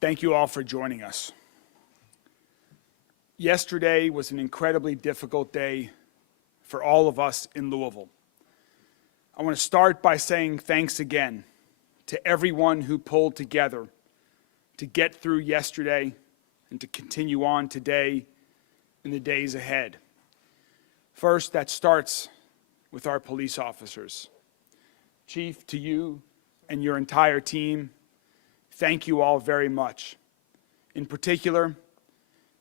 Thank you all for joining us. Yesterday was an incredibly difficult day for all of us in Louisville. I want to start by saying thanks again to everyone who pulled together to get through yesterday and to continue on today and the days ahead. First, that starts with our police officers. Chief, to you and your entire team, thank you all very much. In particular,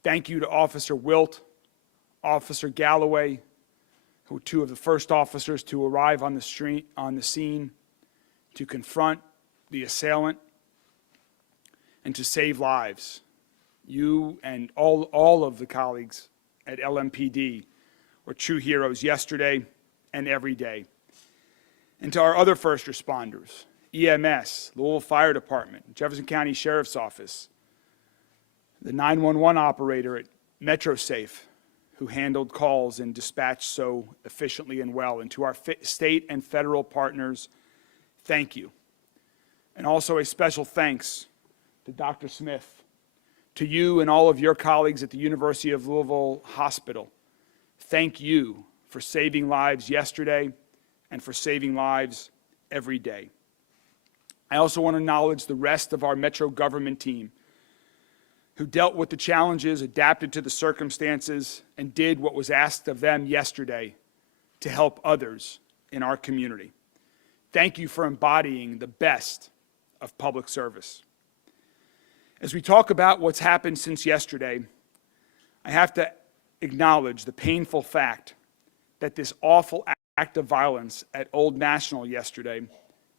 thank you to Officer Wilt, Officer Galloway, who were two of the first officers to arrive on the scene to confront the assailant and to save lives. You and all of the colleagues at LMPD were true heroes yesterday and every day. And to our other first responders, EMS, Louisville Fire Department, Jefferson County Sheriff's Office, the 911 operator at MetroSafe, who handled calls and dispatched so efficiently and well, and to our state and federal partners, thank you. And also a special thanks to Dr. Smith, to you and all of your colleagues at the University of Louisville Hospital. Thank you for saving lives yesterday and for saving lives every day. I also want to acknowledge the rest of our Metro government team who dealt with the challenges, adapted to the circumstances, and did what was asked of them yesterday to help others in our community. Thank you for embodying the best of public service. As we talk about what's happened since yesterday, I have to acknowledge the painful fact that this awful act of violence at Old National yesterday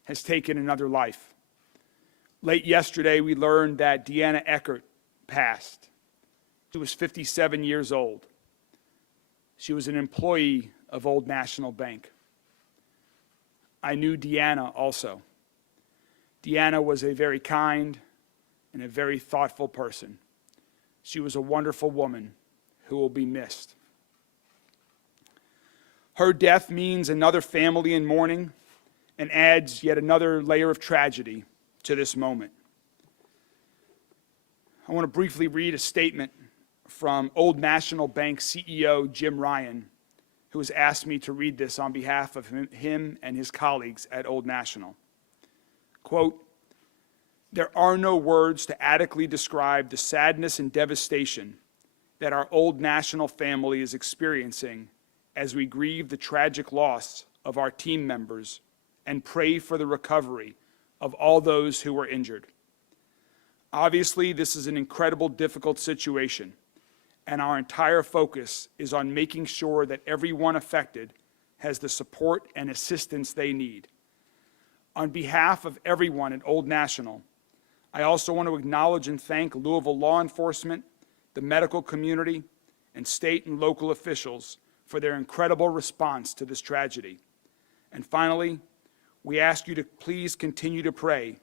has taken another life. Late yesterday, we learned that Deanna Eckert passed. She was 57 years old. She was an employee of Old National Bank. I knew Deanna also. Deanna was a very kind and a very thoughtful person. She was a wonderful woman who will be missed. Her death means another family in mourning and adds yet another layer of tragedy to this moment. I want to briefly read a statement from Old National Bank CEO Jim Ryan, who has asked me to read this on behalf of him and his colleagues at Old National. Quote, "There are no words to adequately describe the sadness and devastation that our Old National family is experiencing as we grieve the tragic loss of our team members and pray for the recovery of all those who were injured. Obviously, this is an incredibly difficult situation, and our entire focus is on making sure that everyone affected has the support and assistance they need. On behalf of everyone at Old National, I also want to acknowledge and thank Louisville law enforcement, the medical community, and state and local officials for their incredible response to this tragedy. And finally, we ask you to please continue to pray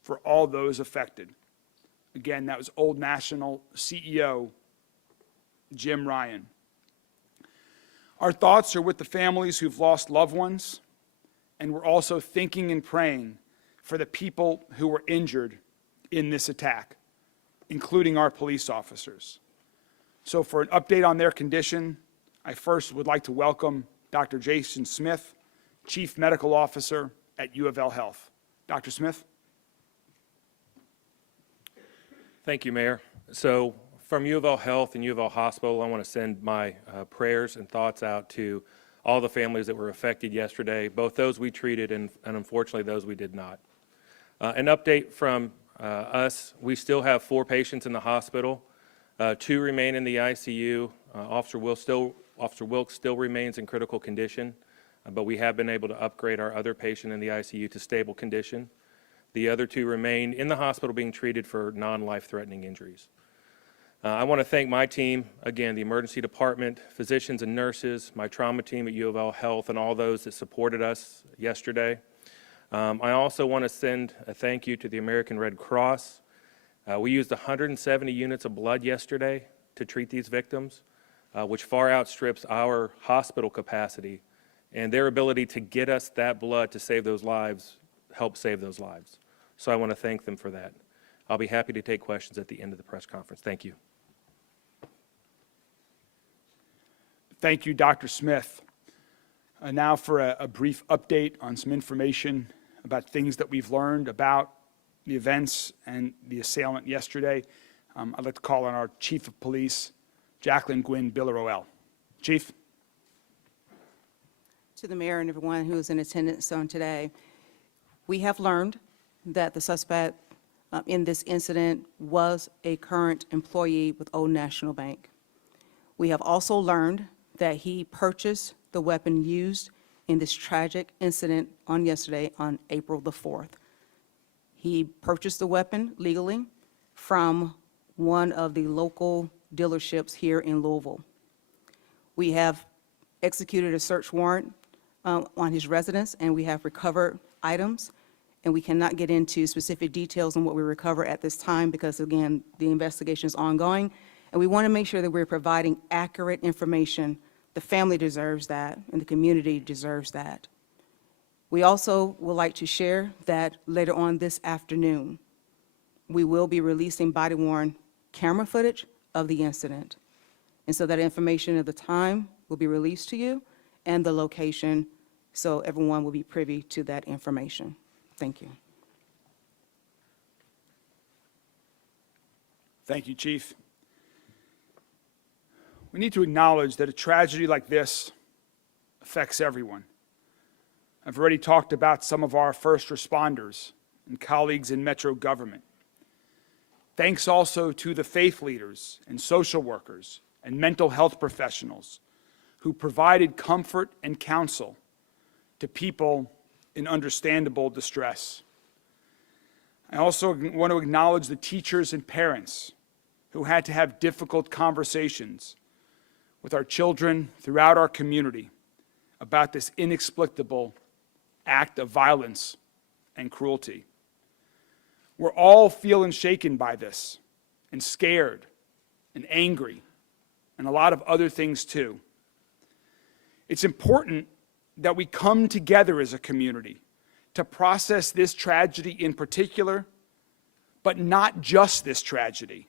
for all those affected." Again, that was Old National CEO Jim Ryan. Our thoughts are with the families who've lost loved ones, and we're also thinking and praying for the people who were injured in this attack, including our police officers. So for an update on their condition, I first would like to welcome Dr. Jason Smith, Chief Medical Officer at U of L Health. Dr. Smith? Thank you, Mayor. So from U of L Health and U of L Hospital, I want to send my prayers and thoughts out to all the families that were affected yesterday, both those we treated and unfortunately those we did not. An update from us, we still have 4 patients in the hospital. 2 remain in the ICU. Officer Wilkes still remains in critical condition, but we have been able to upgrade our other patient in the ICU to stable condition. The other 2 remain in the hospital being treated for non-life-threatening injuries. I want to thank my team, again, the emergency department, physicians and nurses, my trauma team at U of L Health, and all those that supported us yesterday. I also want to send a thank you to the American Red Cross. We used 170 units of blood yesterday to treat these victims, which far outstrips our hospital capacity, and their ability to get us that blood to save those lives helped save those lives. So I want to thank them for that. I'll be happy to take questions at the end of the press conference. Thank you. Thank you, Dr. Smith. Now for a brief update on some information about things that we've learned about the events and the assailant yesterday. I'd like to call on our Chief of Police, Jacqueline Gwynn Biller-Oel. Chief. To the mayor and everyone who is in attendance on today, we have learned that the suspect in this incident was a current employee with Old National Bank. We have also learned that he purchased the weapon used in this tragic incident on yesterday, on April the 4th. He purchased the weapon legally from one of the local dealerships here in Louisville. We have executed a search warrant on his residence, and we have recovered items, and we cannot get into specific details on what we recover at this time because, again, the investigation is ongoing, and we want to make sure that we're providing accurate information. The family deserves that, and the community deserves that. We also would like to share that later on this afternoon, we will be releasing body-worn camera footage of the incident. And so that information at the time will be released to you and the location, so everyone will be privy to that information. Thank you. Thank you, Chief. We need to acknowledge that a tragedy like this affects everyone. I've already talked about some of our first responders and colleagues in Metro government. Thanks also to the faith leaders and social workers and mental health professionals who provided comfort and counsel to people in understandable distress. I also want to acknowledge the teachers and parents who had to have difficult conversations with our children throughout our community about this inexplicable act of violence and cruelty. We're all feeling shaken by this, and scared, and angry, and a lot of other things too. It's important that we come together as a community to process this tragedy in particular, but not just this tragedy.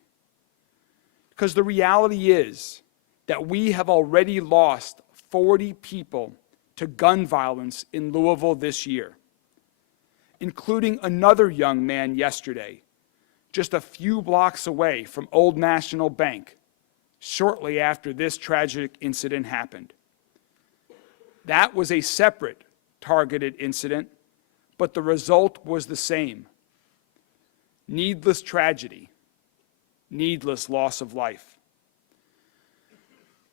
Because the reality is that we have already lost 40 people to gun violence in Louisville this year, including another young man yesterday, just a few blocks away from Old National Bank, shortly after this tragic incident happened. That was a separate targeted incident, but the result was the same. Needless tragedy, needless loss of life.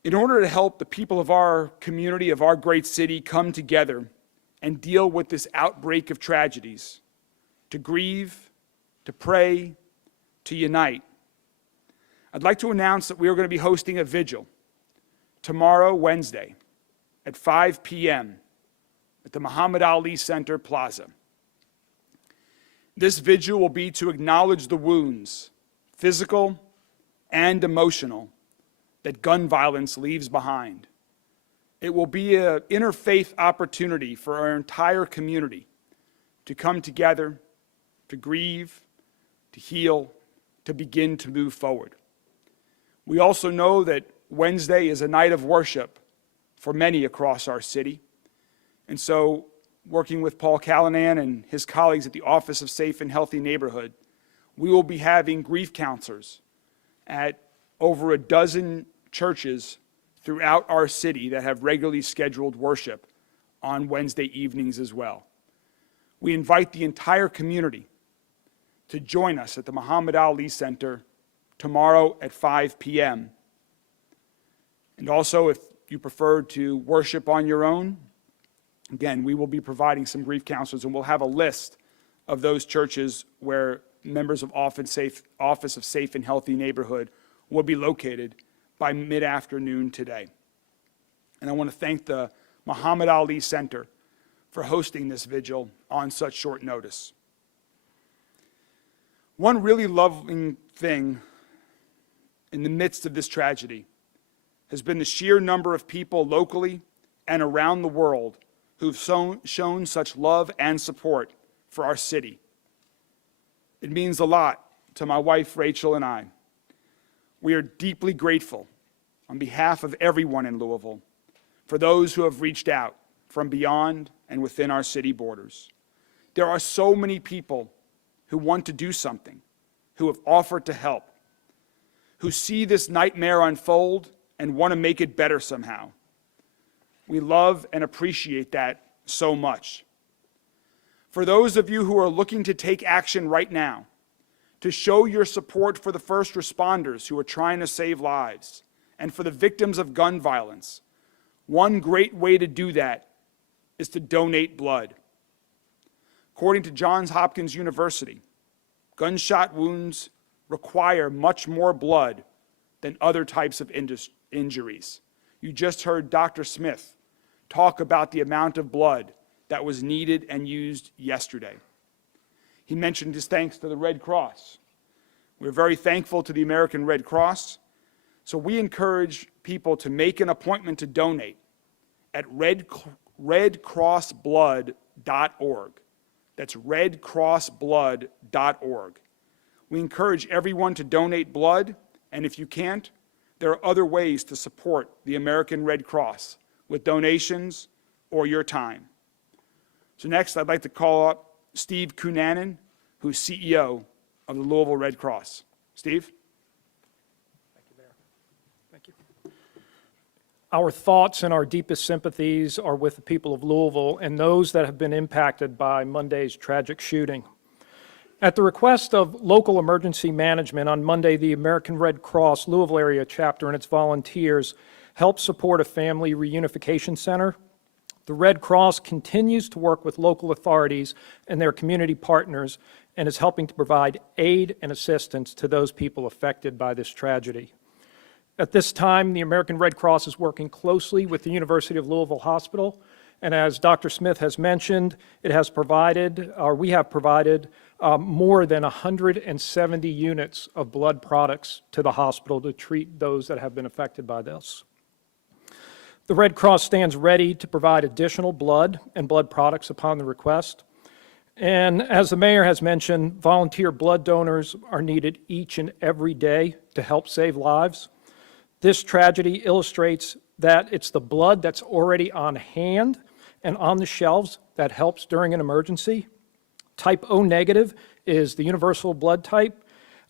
In order to help the people of our community, of our great city, come together and deal with this outbreak of tragedies, to grieve, to pray, to unite, I'd like to announce that we are going to be hosting a vigil tomorrow, Wednesday, at 5 p.m. at the Muhammad Ali Center Plaza. This vigil will be to acknowledge the wounds, physical and emotional, that gun violence leaves behind. It will be an interfaith opportunity for our entire community to come together, to grieve, to heal, to begin to move forward. We also know that Wednesday is a night of worship for many across our city. And so, working with Paul Callanan and his colleagues at the Office of Safe and Healthy Neighborhood, we will be having grief counselors at over a dozen churches throughout our city that have regularly scheduled worship on Wednesday evenings as well. We invite the entire community to join us at the Muhammad Ali Center tomorrow at 5 p.m. And also, if you prefer to worship on your own, again, we will be providing some grief counselors, and we'll have a list of those churches where members of Office of Safe and Healthy Neighborhood will be located by mid-afternoon today. And I want to thank the Muhammad Ali Center for hosting this vigil on such short notice. One really loving thing in the midst of this tragedy has been the sheer number of people locally and around the world who've shown such love and support for our city. It means a lot to my wife, Rachel, and I, we are deeply grateful on behalf of everyone in Louisville for those who have reached out from beyond and within our city borders. There are so many people who want to do something, who have offered to help, who see this nightmare unfold and want to make it better somehow. We love and appreciate that so much. For those of you who are looking to take action right now, to show your support for the first responders who are trying to save lives, and for the victims of gun violence, one great way to do that is to donate blood. According to Johns Hopkins University, gunshot wounds require much more blood than other types of injuries. You just heard Dr. Smith talk about the amount of blood that was needed and used yesterday. He mentioned his thanks to the Red Cross. We're very thankful to the American Red Cross, so we encourage people to make an appointment to donate at redcrossblood.org. That's redcrossblood.org. We encourage everyone to donate blood, and if you can't, there are other ways to support the American Red Cross with donations or your time. So next, I'd like to call up Steve Cunanan, who's CEO of the Louisville Red Cross. Steve? Thank you, Mayor. Thank you. Our thoughts and our deepest sympathies are with the people of Louisville and those that have been impacted by Monday's tragic shooting. At the request of local emergency management on Monday, the American Red Cross Louisville area chapter and its volunteers helped support a family reunification center. The Red Cross continues to work with local authorities and their community partners and is helping to provide aid and assistance to those people affected by this tragedy. At this time, the American Red Cross is working closely with the University of Louisville Hospital, and as Dr. Smith has mentioned, we have provided more than 170 units of blood products to the hospital to treat those that have been affected by this. The Red Cross stands ready to provide additional blood and blood products upon the request. And as the mayor has mentioned, volunteer blood donors are needed each and every day to help save lives. This tragedy illustrates that it's the blood that's already on hand and on the shelves that helps during an emergency. Type O negative is the universal blood type,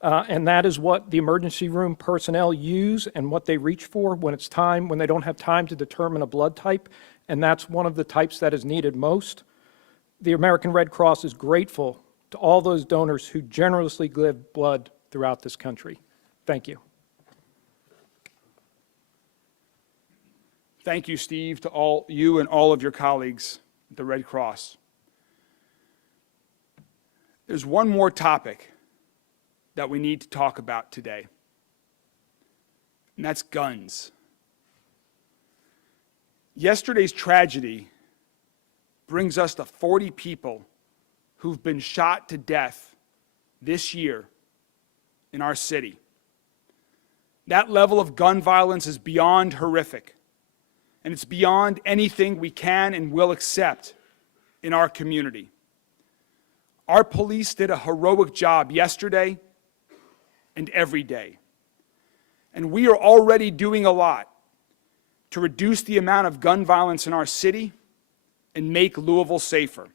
and that is what the emergency room personnel use and what they reach for when they don't have time to determine a blood type, and that's one of the types that is needed most. The American Red Cross is grateful to all those donors who generously give blood throughout this country. Thank you. Thank you, Steve, to all you and all of your colleagues at the Red Cross. There's one more topic that we need to talk about today, and that's guns. Yesterday's tragedy brings us to 40 people who've been shot to death this year in our city. That level of gun violence is beyond horrific, and it's beyond anything we can and will accept in our community. Our police did a heroic job yesterday and every day. And we are already doing a lot to reduce the amount of gun violence in our city and make Louisville safer.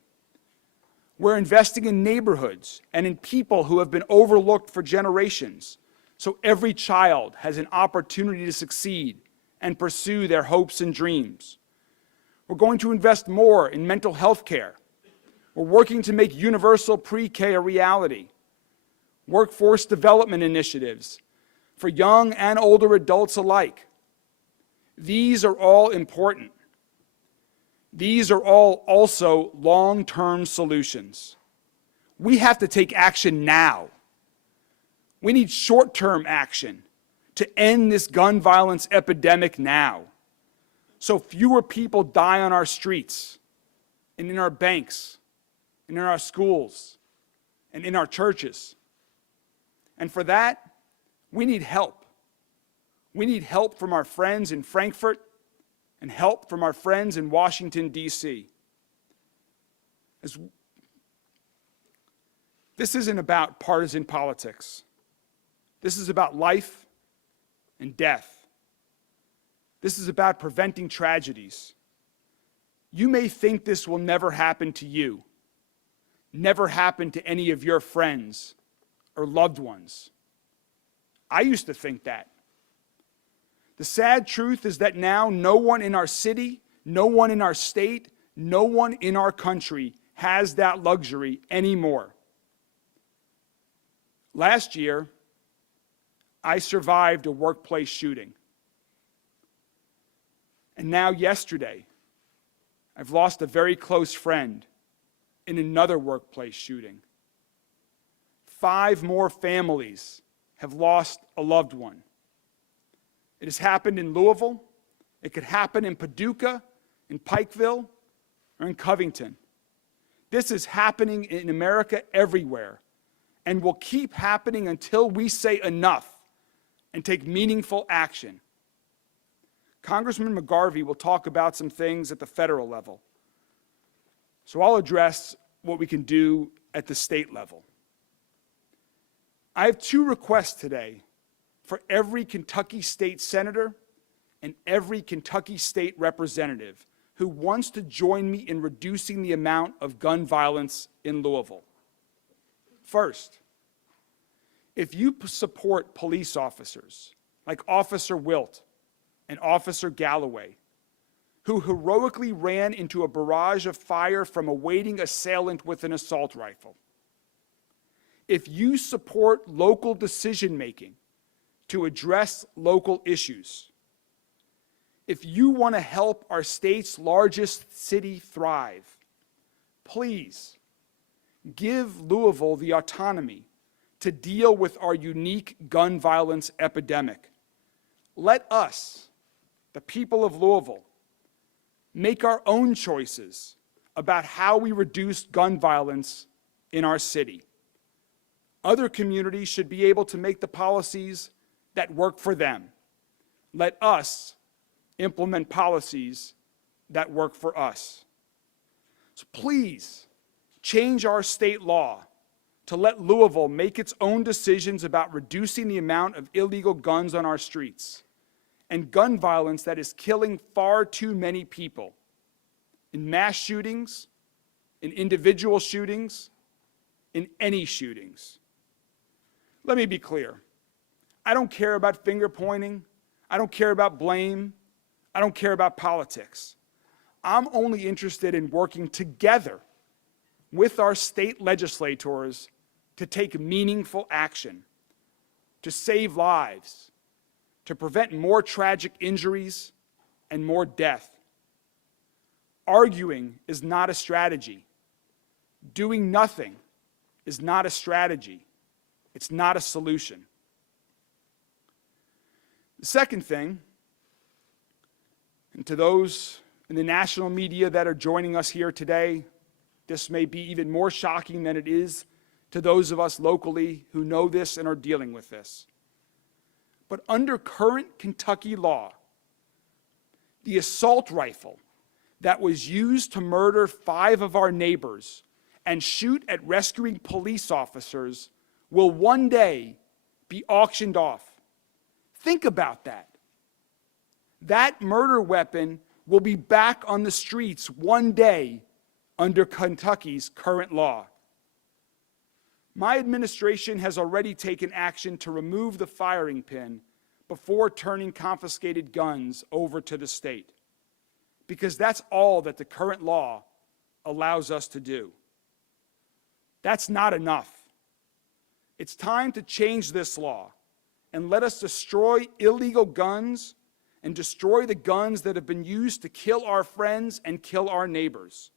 We're investing in neighborhoods and in people who have been overlooked for generations, so every child has an opportunity to succeed and pursue their hopes and dreams. We're going to invest more in mental health care. We're working to make universal pre-K a reality. Workforce development initiatives for young and older adults alike. These are all important. These are all also long-term solutions. We have to take action now. We need short-term action to end this gun violence epidemic now, so fewer people die on our streets and in our banks and in our schools and in our churches. And for that, we need help. We need help from our friends in Frankfurt and help from our friends in Washington, D.C. This isn't about partisan politics. This is about life and death. This is about preventing tragedies. You may think this will never happen to you, never happen to any of your friends or loved ones. I used to think that. The sad truth is that now no one in our city, no one in our state, no one in our country has that luxury anymore. Last year, I survived a workplace shooting. And now yesterday, I've lost a very close friend in another workplace shooting. 5 more families have lost a loved one. It has happened in Louisville. It could happen in Paducah, in Pikeville, or in Covington. This is happening in America everywhere and will keep happening until we say enough and take meaningful action. Congressman McGarvey will talk about some things at the federal level. So I'll address what we can do at the state level. I have 2 requests today for every Kentucky state senator and every Kentucky state representative who wants to join me in reducing the amount of gun violence in Louisville. First, if you support police officers like Officer Wilt and Officer Galloway, who heroically ran into a barrage of fire from a waiting assailant with an assault rifle, if you support local decision-making to address local issues, if you want to help our state's largest city thrive, please give Louisville the autonomy to deal with our unique gun violence epidemic. Let us, the people of Louisville, make our own choices about how we reduce gun violence in our city. Other communities should be able to make the policies that work for them. Let us implement policies that work for us. So please change our state law to let Louisville make its own decisions about reducing the amount of illegal guns on our streets and gun violence that is killing far too many people in mass shootings, in individual shootings, in any shootings. Let me be clear. I don't care about finger pointing. I don't care about blame. I don't care about politics. I'm only interested in working together with our state legislators to take meaningful action, to save lives, to prevent more tragic injuries and more death. Arguing is not a strategy. Doing nothing is not a strategy. It's not a solution. The second thing, and to those in the national media that are joining us here today, this may be even more shocking than it is to those of us locally who know this and are dealing with this. But under current Kentucky law, the assault rifle that was used to murder 5 of our neighbors and shoot at rescuing police officers will one day be auctioned off. Think about that. That murder weapon will be back on the streets one day under Kentucky's current law. My administration has already taken action to remove the firing pin before turning confiscated guns over to the state, because that's all that the current law allows us to do. That's not enough. It's time to change this law and let us destroy illegal guns and destroy the guns that have been used to kill our friends and kill our neighbors.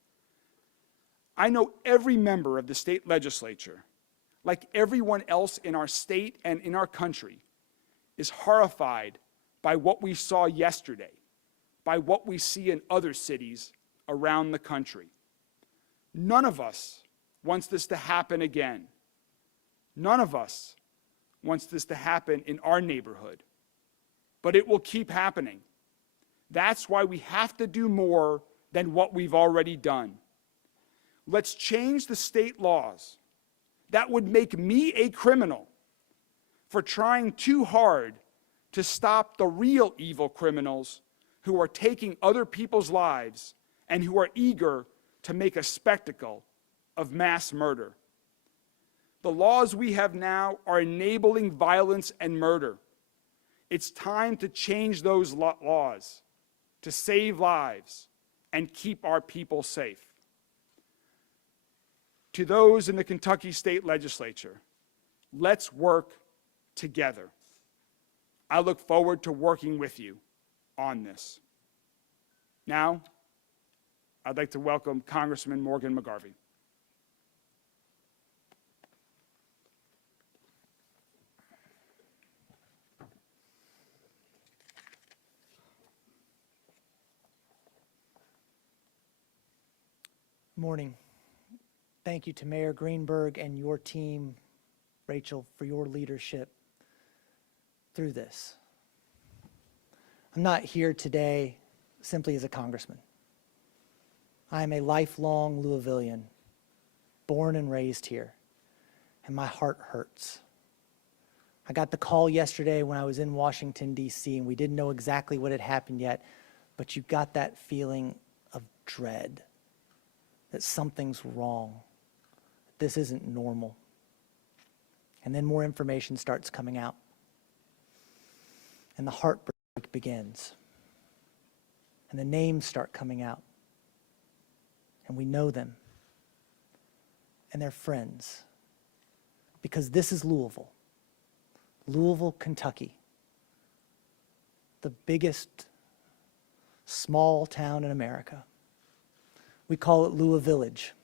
I know every member of the state legislature, like everyone else in our state and in our country, is horrified by what we saw yesterday, by what we see in other cities around the country. None of us wants this to happen again. None of us wants this to happen in our neighborhood, but it will keep happening. That's why we have to do more than what we've already done. Let's change the state laws that would make me a criminal for trying too hard to stop the real evil criminals who are taking other people's lives and who are eager to make a spectacle of mass murder. The laws we have now are enabling violence and murder. It's time to change those laws to save lives and keep our people safe. To those in the Kentucky State Legislature, let's work together. I look forward to working with you on this. Now, I'd like to welcome Congressman Morgan McGarvey. Morning. Thank you to Mayor Greenberg and your team, Rachel, for your leadership through this. I'm not here today simply as a congressman. I am a lifelong Louisvillian, born and raised here, and my heart hurts. I got the call yesterday when I was in Washington, D.C., and we didn't know exactly what had happened yet, but you got that feeling of dread, that something's wrong, that this isn't normal. And then more information starts coming out, and the heartbreak begins, and the names start coming out, and we know them, and they're friends, because this is Louisville, Kentucky, the biggest small town in America. We call it Louisville Village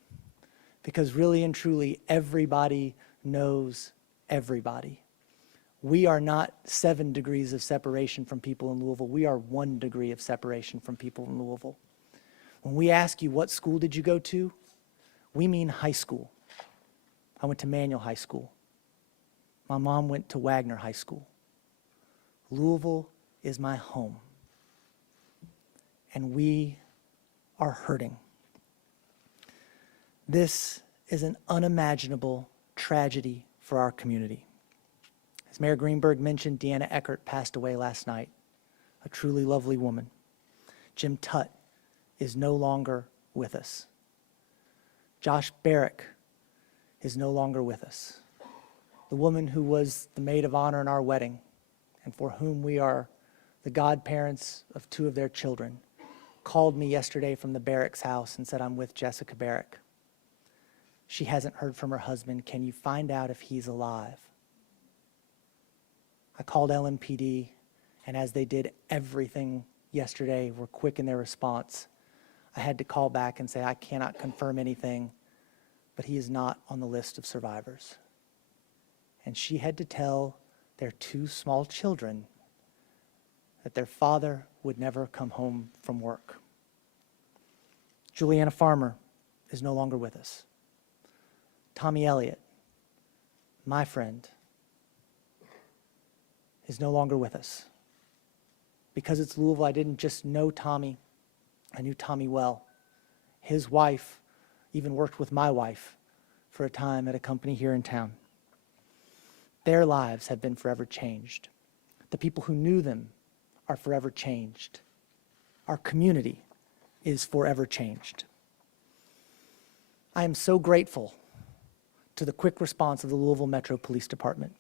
because really and truly everybody knows everybody. We are not 7 degrees of separation from people in Louisville. We are 1 degree of separation from people in Louisville. When we ask you, what school did you go to? We mean high school. I went to Manual High School. My mom went to Wagner High School. Louisville is my home. And we are hurting. This is an unimaginable tragedy for our community. As Mayor Greenberg mentioned, Deanna Eckert passed away last night, a truly lovely woman. Jim Tutt is no longer with us. Josh Barrick is no longer with us. The woman who was the maid of honor in our wedding and for whom we are the godparents of 2 of their children, called me yesterday from the Barrick's house and said, "I'm with Jessica Barrick. She hasn't heard from her husband. Can you find out if he's alive?" I called LMPD, and as they did everything yesterday, were quick in their response. I had to call back and say, I cannot confirm anything, but he is not on the list of survivors. And she had to tell their 2 small children that their father would never come home from work. Juliana Farmer is no longer with us. Tommy Elliott, my friend, is no longer with us. Because it's Louisville, I didn't just know Tommy, I knew Tommy well. His wife even worked with my wife for a time at a company here in town. Their lives have been forever changed. The people who knew them are forever changed. Our community is forever changed. I am so grateful to the quick response of the Louisville Metro Police Department.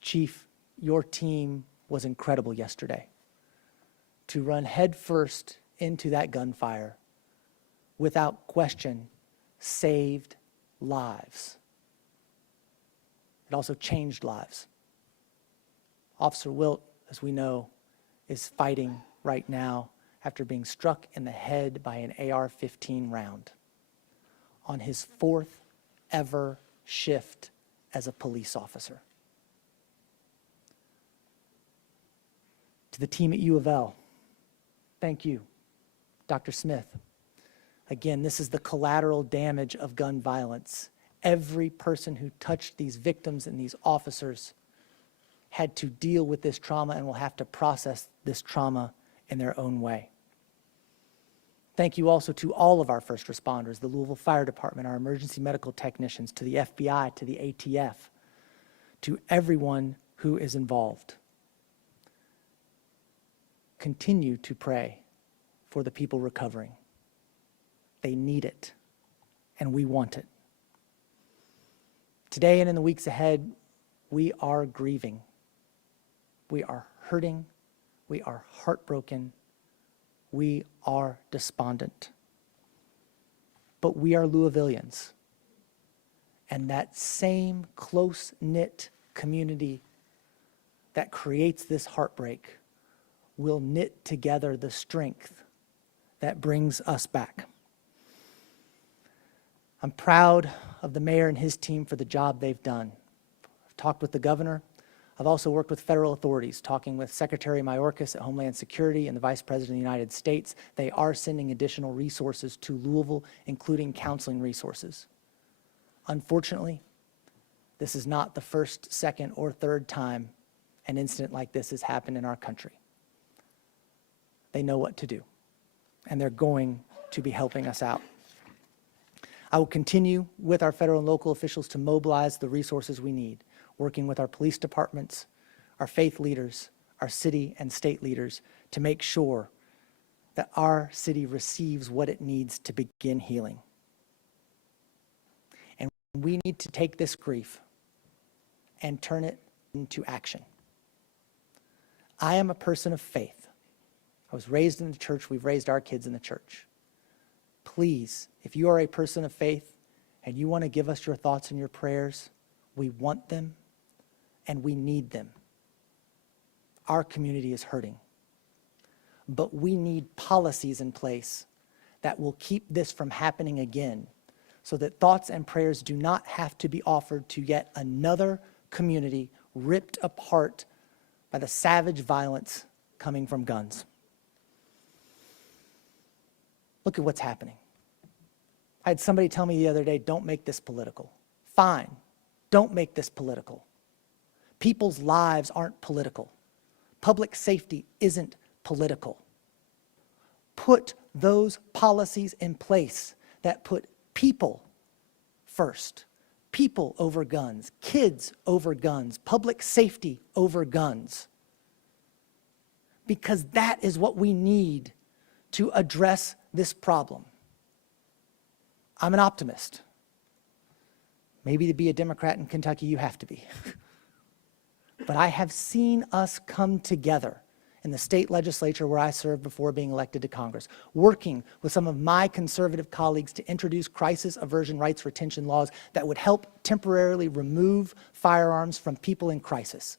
Chief, your team was incredible yesterday. To run headfirst into that gunfire, without question, saved lives. It also changed lives. Officer Wilt, as we know, is fighting right now after being struck in the head by an AR-15 round on his 4th ever shift as a police officer. To the team at U of L, thank you, Dr. Smith. Again, this is the collateral damage of gun violence. Every person who touched these victims and these officers had to deal with this trauma and will have to process this trauma in their own way. Thank you also to all of our first responders, the Louisville Fire Department, our emergency medical technicians, to the FBI, to the ATF, to everyone who is involved. Continue to pray for the people recovering. They need it, and we want it. Today and in the weeks ahead, we are grieving. We are hurting. We are heartbroken. We are despondent. But we are Louisvillians. And that same close-knit community that creates this heartbreak will knit together the strength that brings us back. I'm proud of the mayor and his team for the job they've done. I've talked with the governor. I've also worked with federal authorities, talking with Secretary Mayorkas at Homeland Security and the Vice President of the United States. They are sending additional resources to Louisville, including counseling resources. Unfortunately, this is not the first, second, or third time an incident like this has happened in our country. They know what to do, and they're going to be helping us out. I will continue with our federal and local officials to mobilize the resources we need, working with our police departments, our faith leaders, our city and state leaders to make sure that our city receives what it needs to begin healing. And we need to take this grief and turn it into action. I am a person of faith. I was raised in the church. We've raised our kids in the church. Please, if you are a person of faith and you want to give us your thoughts and your prayers, we want them and we need them. Our community is hurting. But we need policies in place that will keep this from happening again, so that thoughts and prayers do not have to be offered to yet another community ripped apart by the savage violence coming from guns. Look at what's happening. I had somebody tell me the other day, don't make this political. Fine, don't make this political. People's lives aren't political. Public safety isn't political. Put those policies in place that put people first. People over guns, kids over guns, public safety over guns. Because that is what we need to address this problem. I'm an optimist. Maybe to be a Democrat in Kentucky, you have to be. But I have seen us come together in the state legislature where I served before being elected to Congress, working with some of my conservative colleagues to introduce crisis aversion rights retention laws that would help temporarily remove firearms from people in crisis.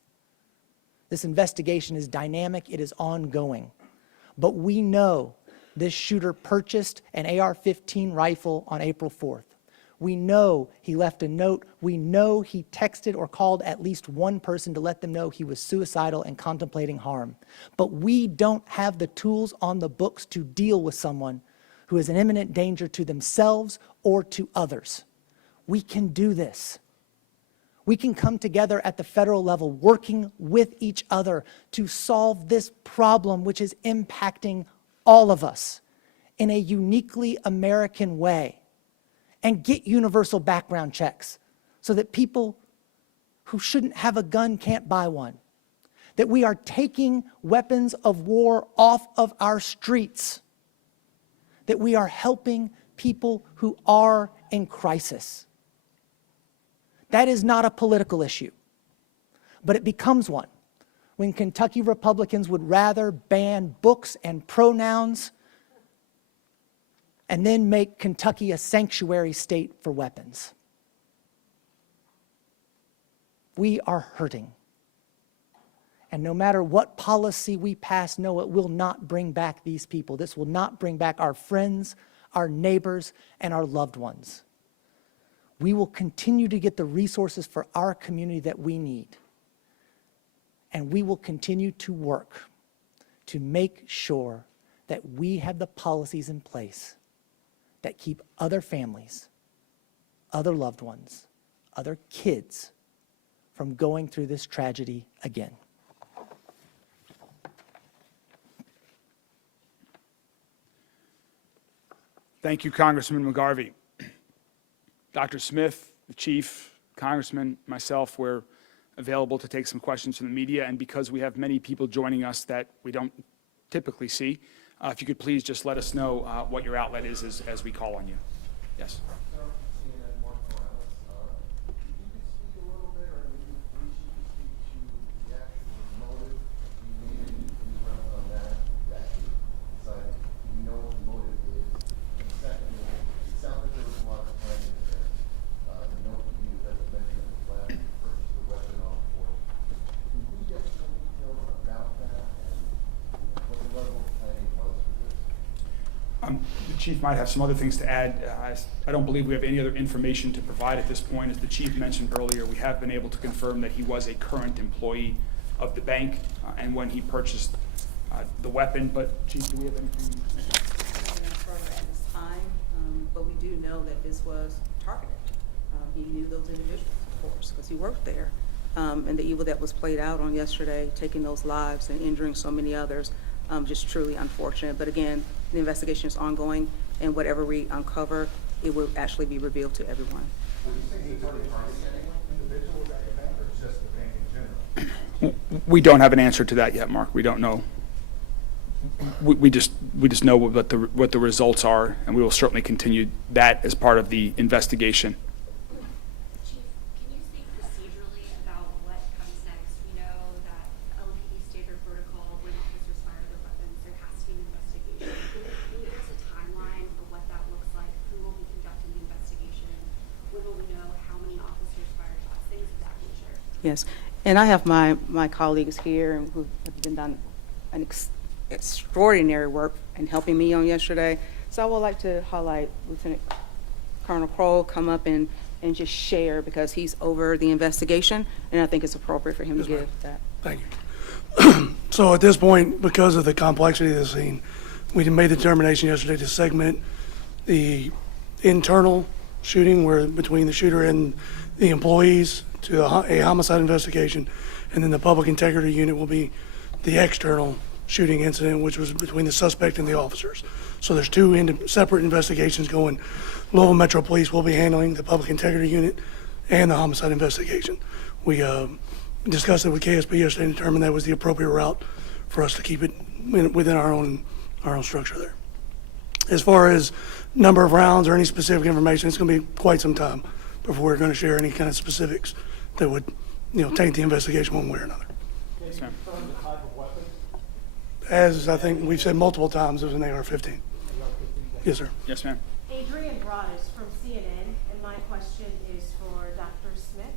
This investigation is dynamic, it is ongoing. But we know this shooter purchased an AR-15 rifle on April 4th. We know he left a note. We know he texted or called at least one person to let them know he was suicidal and contemplating harm. But we don't have the tools on the books to deal with someone who is an imminent danger to themselves or to others. We can do this. We can come together at the federal level, working with each other to solve this problem, which is impacting all of us in a uniquely American way. And get universal background checks so that people who shouldn't have a gun can't buy one. That we are taking weapons of war off of our streets. That we are helping people who are in crisis. That is not a political issue, but it becomes one when Kentucky Republicans would rather ban books and pronouns and then make Kentucky a sanctuary state for weapons. We are hurting. And no matter what policy we pass, no, it will not bring back these people. This will not bring back our friends, our neighbors, and our loved ones. We will continue to get the resources for our community that we need. And we will continue to work to make sure that we have the policies in place that keep other families, other loved ones, other kids from going through this tragedy again. Thank you, Congressman McGarvey. Dr. Smith, the chief, Congressman, myself, we're available to take some questions from the media, and because we have many people joining us that we don't typically see, if you could please just let us know what your outlet is as we call on you. Yes. The chief might have some other things to add. I don't believe we have any other information to provide at this point. As the chief mentioned earlier, we have been able to confirm that he was a current employee of the bank and when he purchased the weapon. But chief, do we have anything? At this time, but we do know that this was targeted. He knew those individuals, of course, because he worked there. And the evil that was played out on yesterday, taking those lives and injuring so many others, just truly unfortunate. But again, the investigation is ongoing, and whatever we uncover, it will actually be revealed to everyone. We don't have an answer to that yet, Mark. We don't know. We just know what the results are, and we will certainly continue that as part of the investigation. Chief, can you speak procedurally about what comes next? We know that LPD standard protocol, when officers fire their weapons, there has to be an investigation. Can you give us a timeline for what that looks like? Who will be conducting the investigation? When will we know how many officers fired shots? Things of that nature. Yes, and I have my colleagues here who have been done an extraordinary work in helping me on yesterday. So I would like to highlight Lieutenant Colonel Kroll come up and just share, because he's over the investigation, and I think it's appropriate for him to give that. Thank you. So at this point, because of the complexity of the scene, we made the determination yesterday to segment the internal shooting where between the shooter and the employees to a homicide investigation, and then the public integrity unit will be the external shooting incident, which was between the suspect and the officers. So there's two separate investigations going. Louisville Metro Police will be handling the public integrity unit and the homicide investigation. We discussed it with KSP yesterday and determined that was the appropriate route for us to keep it within our own structure there. As far as number of rounds or any specific information, it's going to be quite some time before we're going to share any kind of specifics that would, taint the investigation one way or another. Yes, ma'am. As I think we've said multiple times, it was an AR-15. Yes, sir. Yes, ma'am. Adrian Broadus from CNN, and my question is for Dr. Smith.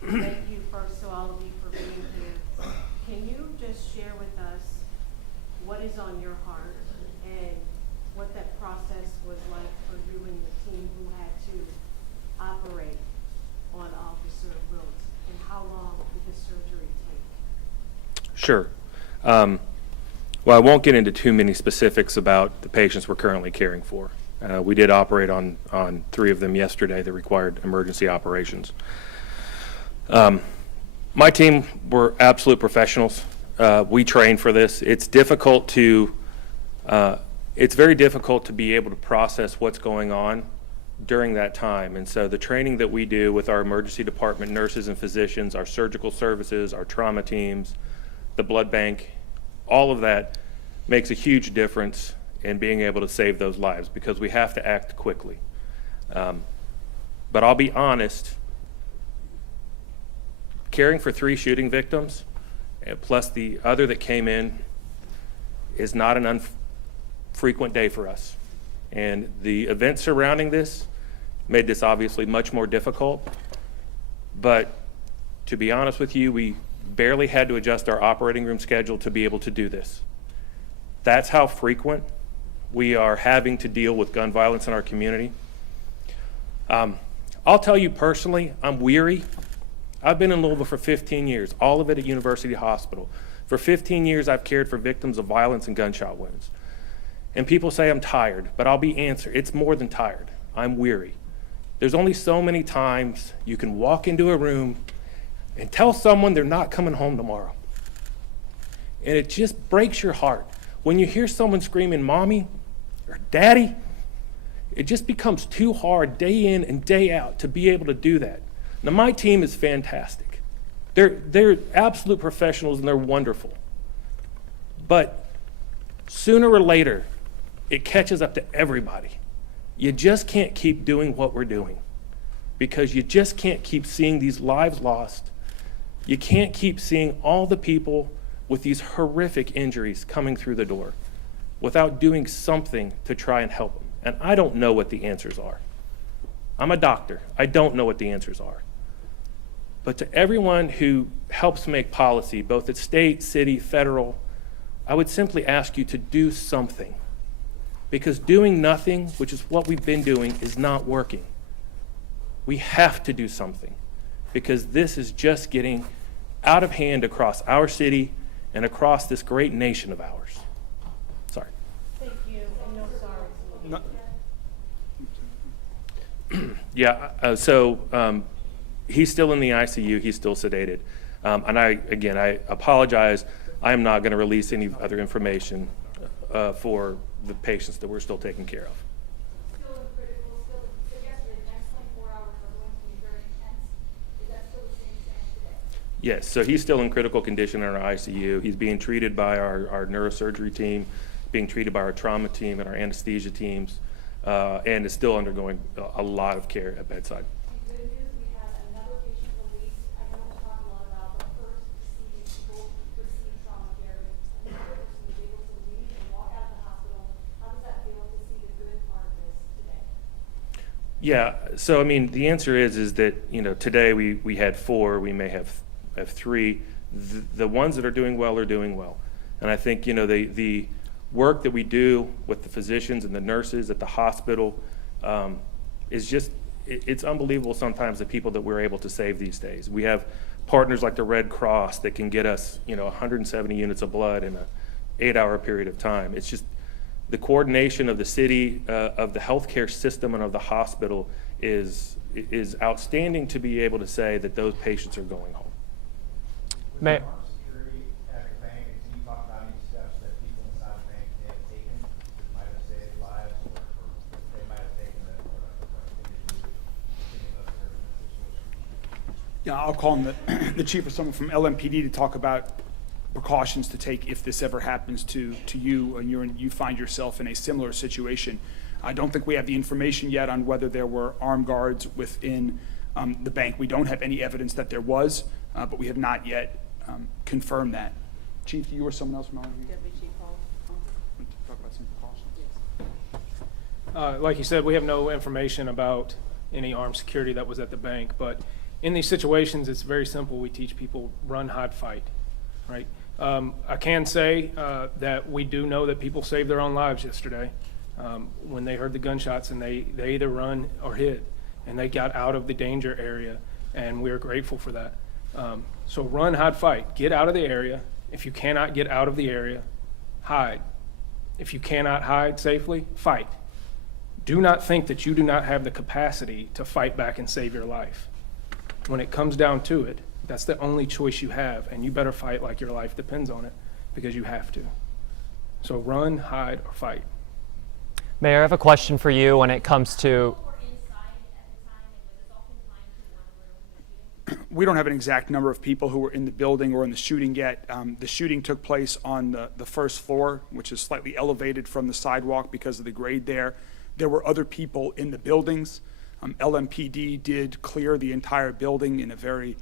Thank you first to all of you for being here. Can you just share with us what is on your heart and what that process was like for you and the team who had to operate on Officer Rhodes, and how long did the surgery take? Sure. Well, I won't get into too many specifics about the patients we're currently caring for. We did operate on 3 of them yesterday that required emergency operations. My team were absolute professionals. We trained for this. It's very difficult to be able to process what's going on during that time. And so the training that we do with our emergency department nurses and physicians, our surgical services, our trauma teams, the blood bank, all of that makes a huge difference in being able to save those lives, because we have to act quickly. But I'll be honest, caring for 3 shooting victims, plus the other that came in, is not an infrequent day for us. And the events surrounding this made this obviously much more difficult. But to be honest with you, we barely had to adjust our operating room schedule to be able to do this. That's how frequent we are having to deal with gun violence in our community. I'll tell you personally, I'm weary. I've been in Louisville for 15 years, all of it at University Hospital. For 15 years, I've cared for victims of violence and gunshot wounds. And people say I'm tired, but I'll be answered. It's more than tired. I'm weary. There's only so many times you can walk into a room and tell someone they're not coming home tomorrow. And it just breaks your heart when you hear someone screaming, "Mommy," or Daddy. It just becomes too hard day in and day out to be able to do that. Now, my team is fantastic. They're absolute professionals and they're wonderful. But sooner or later, it catches up to everybody. You just can't keep doing what we're doing because you just can't keep seeing these lives lost. You can't keep seeing all the people with these horrific injuries coming through the door without doing something to try and help them. And I don't know what the answers are. I'm a doctor. I don't know what the answers are. But to everyone who helps make policy, both at state, city, federal, I would simply ask you to do something. Because doing nothing, which is what we've been doing, is not working. We have to do something. Because this is just getting out of hand across our city and across this great nation of ours. Sorry. Thank you, and no sorry. Yeah, he's still in the ICU, he's still sedated. And I apologize, I am not gonna release any other information for the patients that we're still taking care of. Still in critical, so yesterday, the next 24 hours are going to be very intense. Is that still the same stance today? Yes, so he's still in critical condition in our ICU. He's being treated by our neurosurgery team, being treated by our trauma team and our anesthesia teams, and is still undergoing a lot of care at bedside. Good news, we have another patient released. I know we talk a lot about the first receiving people receive trauma care. Another person was able to leave and walk out of the hospital. How does that feel to see the good part of this today? Yeah, so I mean, the answer is that, today we had 4, we may have 3. The ones that are doing well are doing well. And I think, the work that we do with the physicians and the nurses at the hospital is just, it's unbelievable sometimes the people that we're able to save these days. We have partners like the Red Cross that can get us, 170 units of blood in an 8-hour period of time. It's just the coordination of the city, of the healthcare system and of the hospital is outstanding to be able to say that those patients are going home. May, Security at the bank, and can you talk about any steps that people inside the bank may have taken that might have saved lives, or they might have taken that stimulus or situation? Yeah, I'll call on the chief or someone from LMPD to talk about precautions to take if this ever happens to you and you find yourself in a similar situation. I don't think we have the information yet on whether there were armed guards within the bank. We don't have any evidence that there was, but we have not yet confirmed that. Chief, you or someone else from LMPD? Deputy Chief Hall. Talk about some precautions. like you said, we have no information about any armed security that was at the bank, but in these situations, it's very simple. We teach people run, hide, fight, right? I can say that we do know that people saved their own lives yesterday when they heard the gunshots, and they either run or hid, and they got out of the danger area, and we are grateful for that. So run, hide, fight. Get out of the area. If you cannot get out of the area, hide. If you cannot hide safely, fight. Do not think that you do not have the capacity to fight back and save your life. When it comes down to it, that's the only choice you have, and you better fight like your life depends on it, because you have to. So run, hide, or fight. Mayor, I have a question for you when it comes to. Or inside at the time, and was this all confined to one room? We don't have an exact number of people who were in the building or in the shooting yet. The shooting took place on the first floor, which is slightly elevated from the sidewalk because of the grade there. There were other people in the buildings. LMPD did clear the entire building in a very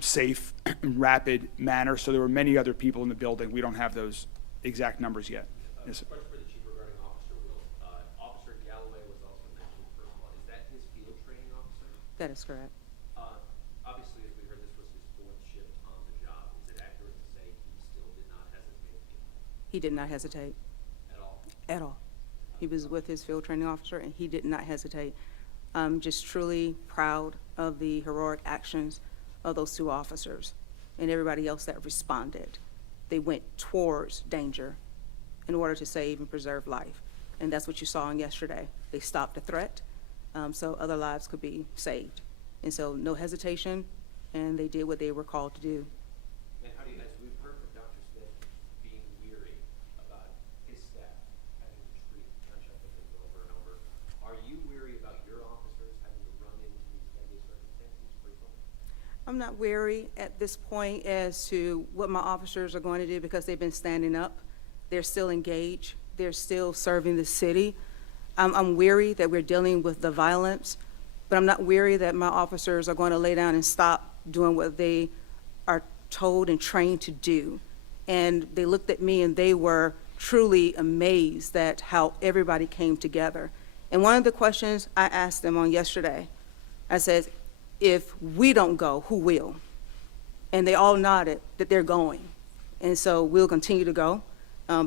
safe, rapid manner. So there were many other people in the building. We don't have those exact numbers yet. Yes, sir. Question for the chief regarding Officer Will. Officer Galloway was also mentioned, first of all. Is that his field training officer? That is correct. Obviously, as we heard, this was his 4th shift on the job. Is it accurate to say he still did not hesitate He did not hesitate at all? at all. He was with his field training officer, and he did not hesitate. I'm just truly proud of the heroic actions of those 2 officers and everybody else that responded. They went towards danger in order to save and preserve life. And that's what you saw on yesterday. They stopped the threat so other lives could be saved. And so no hesitation, and they did what they were called to do. And how do you, as we've heard from Dr. Smith, being weary about his staff having to treat gunshot I'm not wary at this point as to what my officers are going to do because they've been standing up. They're still engaged. They're still serving the city. I'm weary that we're dealing with the violence, but I'm not weary that my officers are going to lay down and stop doing what they are told and trained to do. And they looked at me and they were truly amazed at how everybody came together. And one of the questions I asked them on yesterday, I said, if we don't go, who will? And they all nodded that they're going. And so we'll continue to go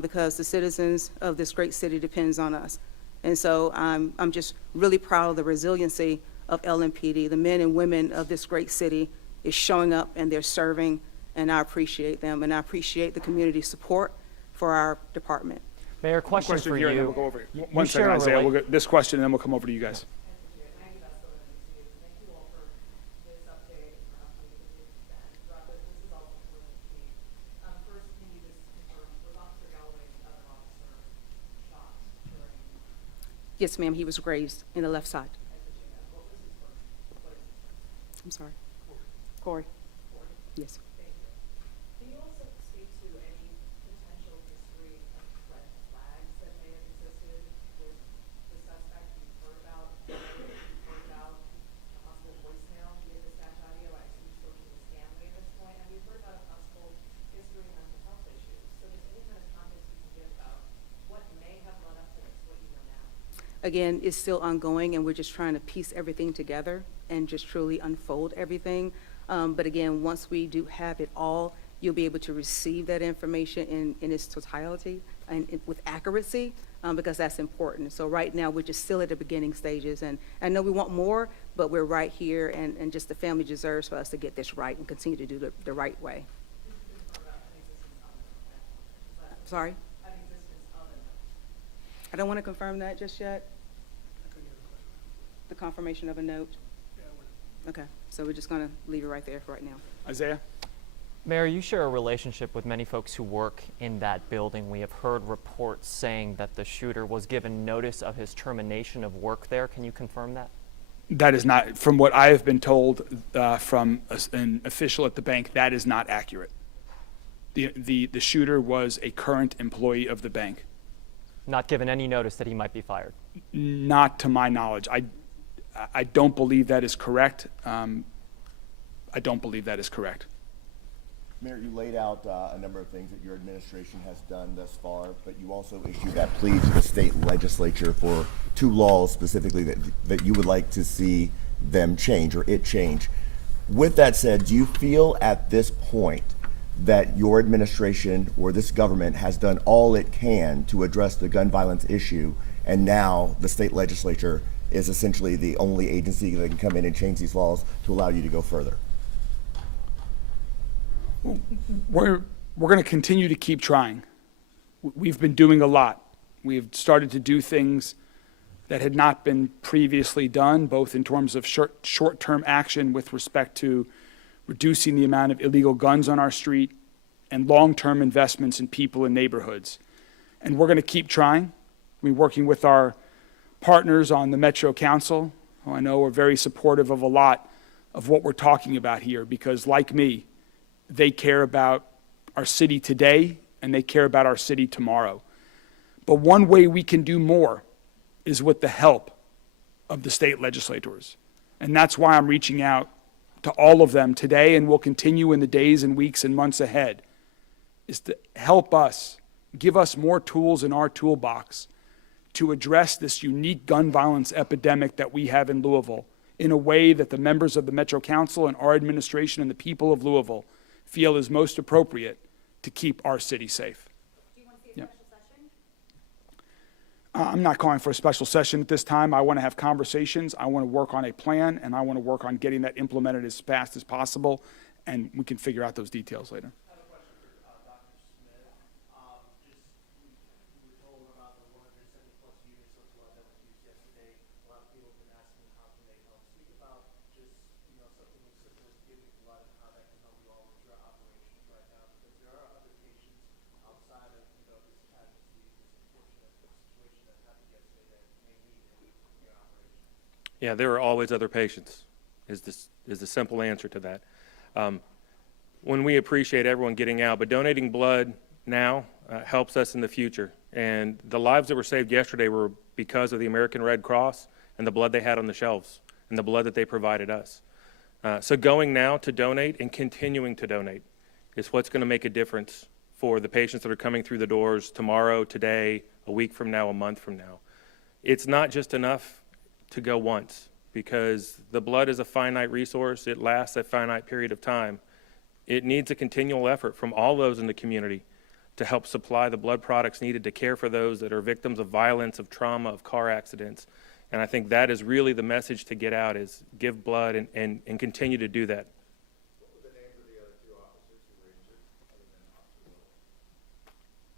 because the citizens of this great city depends on us. And so I'm just really proud of the resiliency of LMPD. The men and women of this great city is showing up and they're serving, and I appreciate them, and I appreciate the community support for our department. Mayor, question for here, and then you. we'll go over it. You One second, share a Isaiah. rela- We'll get this question, and then we'll come over to you guys. Thank you all for this update and for updating the throughout this. This is all important to me. First, can you just confirm, was Officer Galloway the other officer shot during, Yes, ma'am, he was grazed in the left side. what was his first, what is his first? I'm sorry. Corey. Corey? Yes. Thank you. Can you also speak to any potential history of red flags that may have existed with the suspect you've heard about? You've heard about a possible voicemail via dispatch audio. I assume you're still keeping Stanley at this point. And we've heard about a possible history of mental health issues. So just any kind of context you can give about what may have led up to this, what you know now. Again, it's still ongoing, and we're just trying to piece everything together and just truly unfold everything. But again, once we do have it all, you'll be able to receive that information in its totality and with accuracy, because that's important. So right now, we're just still at the beginning stages, and I know we want more, but we're right here, and just the family deserves for us to get this right and continue to do the right way. Sorry? I don't want to confirm that just yet. The confirmation of a note? Okay, so we're just going to leave it right there for right now. Isaiah? Mayor, you share a relationship with many folks who work in that building. We have heard reports saying that the shooter was given notice of his termination of work there. Can you confirm that? That is not, from what I have been told from an official at the bank, that is not accurate. The shooter was a current employee of the bank. Not given any notice that he might be fired? Not to my knowledge. I don't believe that is correct. I don't believe that is correct. Mayor, you laid out a number of things that your administration has done thus far, but you also issued that plea to the state legislature for 2 laws specifically that you would like to see them change or it change. With that said, do you feel at this point that your administration or this government has done all it can to address the gun violence issue, and now the state legislature is essentially the only agency that can come in and change these laws to allow you to go further? We're going to continue to keep trying. We've been doing a lot. We've started to do things that had not been previously done, both in terms of short-term action with respect to reducing the amount of illegal guns on our street and long-term investments in people and neighborhoods. And we're going to keep trying. We're working with our partners on the Metro Council, who I know are very supportive of a lot of what we're talking about here, because like me, they care about our city today and they care about our city tomorrow. But one way we can do more is with the help of the state legislators. And that's why I'm reaching out to all of them today, and will continue in the days and weeks and months ahead, is to help us, give us more tools in our toolbox to address this unique gun violence epidemic that we have in Louisville in a way that the members of the Metro Council and our administration and the people of Louisville feel is most appropriate to keep our city safe. Do you want to see a special session? I'm not calling for a special session at this time. I want to have conversations. I want to work on a plan, and I want to work on getting that implemented as fast as possible, and we can figure out those details later. I have a question for Dr. Smith. We were told about the 170+ units of blood that was used yesterday. A lot of people have been asking how can they help. Speak about just, something as simple as giving blood and how that can help you all with your operations right now, because there are other patients outside of, this casualty, this unfortunate situation that happened yesterday that may need it in your operation. Yeah, there are always other patients, is the simple answer to that. When we appreciate everyone getting out, but donating blood now helps us in the future. And the lives that were saved yesterday were because of the American Red Cross and the blood they had on the shelves and the blood that they provided us. So going now to donate and continuing to donate is what's going to make a difference for the patients that are coming through the doors tomorrow, today, a week from now, a month from now. It's not just enough to go once, because the blood is a finite resource. It lasts a finite period of time. It needs a continual effort from all those in the community to help supply the blood products needed to care for those that are victims of violence, of trauma, of car accidents. And I think that is really the message to get out, is give blood and continue to do that. What were the names of the other 2 officers who were injured, other than Officer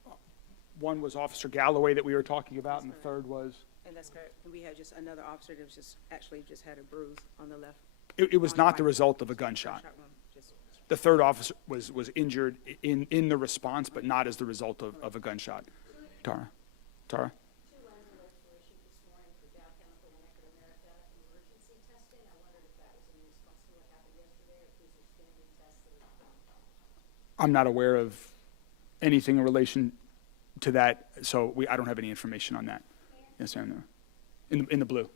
Little? One was Officer Galloway that we were talking about, and the third was? And that's correct. And we had just another officer that was just, actually just had a bruise on the left. It was not the result of a gunshot. The third officer was injured in the response, but not as the result of a gunshot. Tara? 2 lines of letters were issued this morning for Dow Chemical and Echo America emergency testing. I wondered if that was in response to what happened yesterday, or if these are standard tests that are done. I'm not aware of anything in relation to that, so I don't have any information on that. Yes, ma'am. No. In the blue.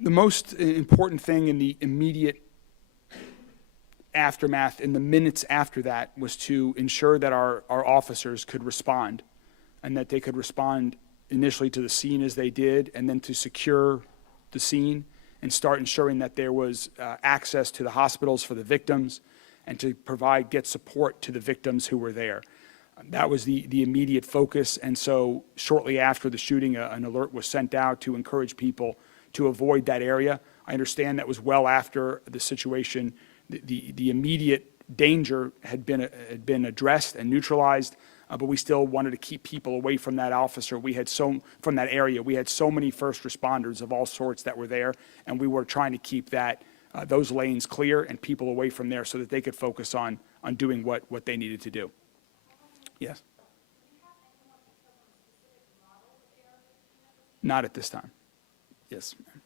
The most important thing in the immediate aftermath, in the minutes after that, was to ensure that our officers could respond, and that they could respond initially to the scene as they did, and then to secure the scene and start ensuring that there was access to the hospitals for the victims, and to get support to the victims who were there. That was the immediate focus, and so shortly after the shooting, an alert was sent out to encourage people to avoid that area. I understand that was well after the situation. The immediate danger had been addressed and neutralized, but we still wanted to keep people away from that officer. From that area, we had so many first responders of all sorts that were there, and we were trying to keep those lanes clear and people away from there so that they could focus on doing what they needed to do. Yes? Not at this time. Yes, ma'am.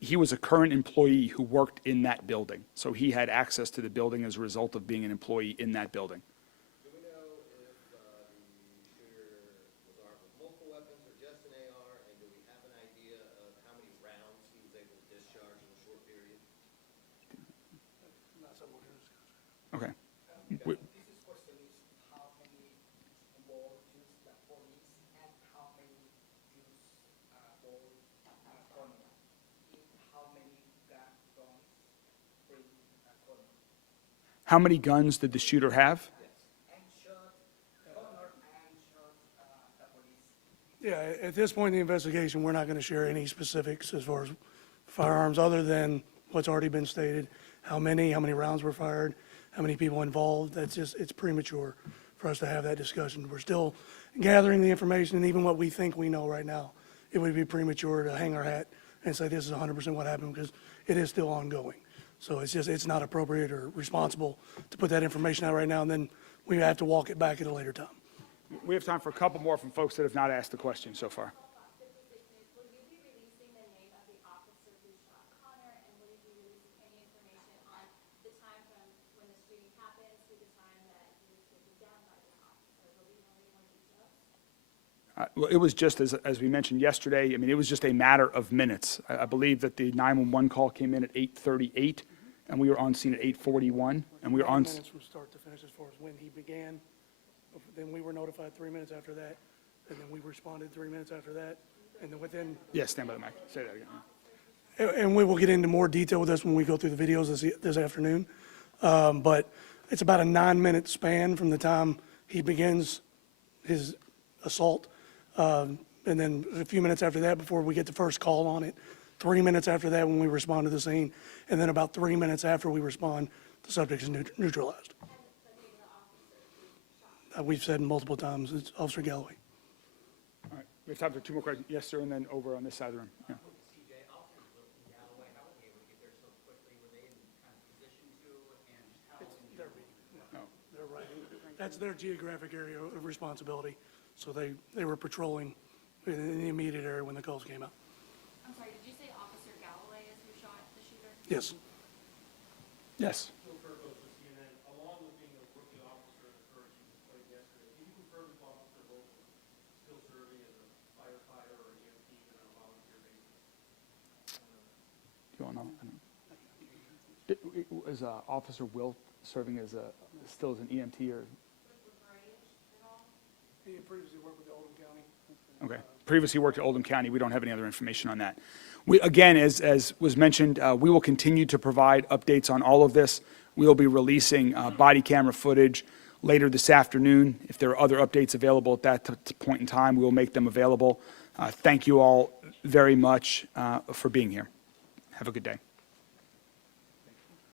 He was a current employee who worked in that building, so he had access to the building as a result of being an employee in that building. Do we know if the shooter was armed with multiple weapons or just an AR, and do we have an idea of how many rounds he was able to discharge in a short period? Okay. This question is how many more use the police and how many use all corner. How many guns bring corner. How many guns did the shooter have? And shot corner and shot the police. Yeah, at this point in the investigation, we're not going to share any specifics as far as firearms, other than what's already been stated. How many rounds were fired, how many people involved. It's premature for us to have that discussion. We're still gathering the information, and even what we think we know right now, it would be premature to hang our hat and say this is 100% what happened, because it is still ongoing. So it's not appropriate or responsible to put that information out right now, and then we have to walk it back at a later time. We have time for a couple more from folks that have not asked the question so far. Will you be releasing the name of the officer who shot Connor, and will you be releasing any information on the time from when the shooting happened to the time that he was taken down by the officer? Will we know any more details? Well, it was just as we mentioned yesterday. I mean, it was just a matter of minutes. I believe that the 911 call came in at 8:38, and we were on scene at 8:41, and we were on. Minutes from start to finish as far as when he began. Then we were notified 3 minutes after that, and then we responded 3 minutes after that, and then within. Yes, stand by the mic. Say that again. And we will get into more detail with this when we go through the videos this afternoon. But it's about a 9-minute span from the time he begins his assault, and then a few minutes after that before we get the first call on it 3 minutes after that when we respond to the scene, and then about 3 minutes after we respond, the subject is neutralized. We've said multiple times, it's Officer Galloway. All right, we have time for 2 more questions. Yes, sir, and then over on this side of the room. Yeah. CJ, Officer Wilson Galloway, how were they able to get there so quickly? Were they in kind of position to, and just how? They're right. That's their geographic area of responsibility, so they were patrolling in the immediate area when the calls came out. I'm sorry, did you say Officer Galloway is who shot the shooter? Yes. Yes. Along with being a rookie officer in the courage you displayed yesterday, can you confirm if Officer Wilson is still serving as a firefighter or EMT on a volunteer basis? You all know? Is Officer Wilt serving as still as an EMT or? He previously worked with Oldham County. Okay. Previously worked at Oldham County. We don't have any other information on that. We, again, as was mentioned, we will continue to provide updates on all of this. We will be releasing body camera footage later this afternoon. If there are other updates available at that point in time, we will make them available. Thank you all very much for being here. Have a good day.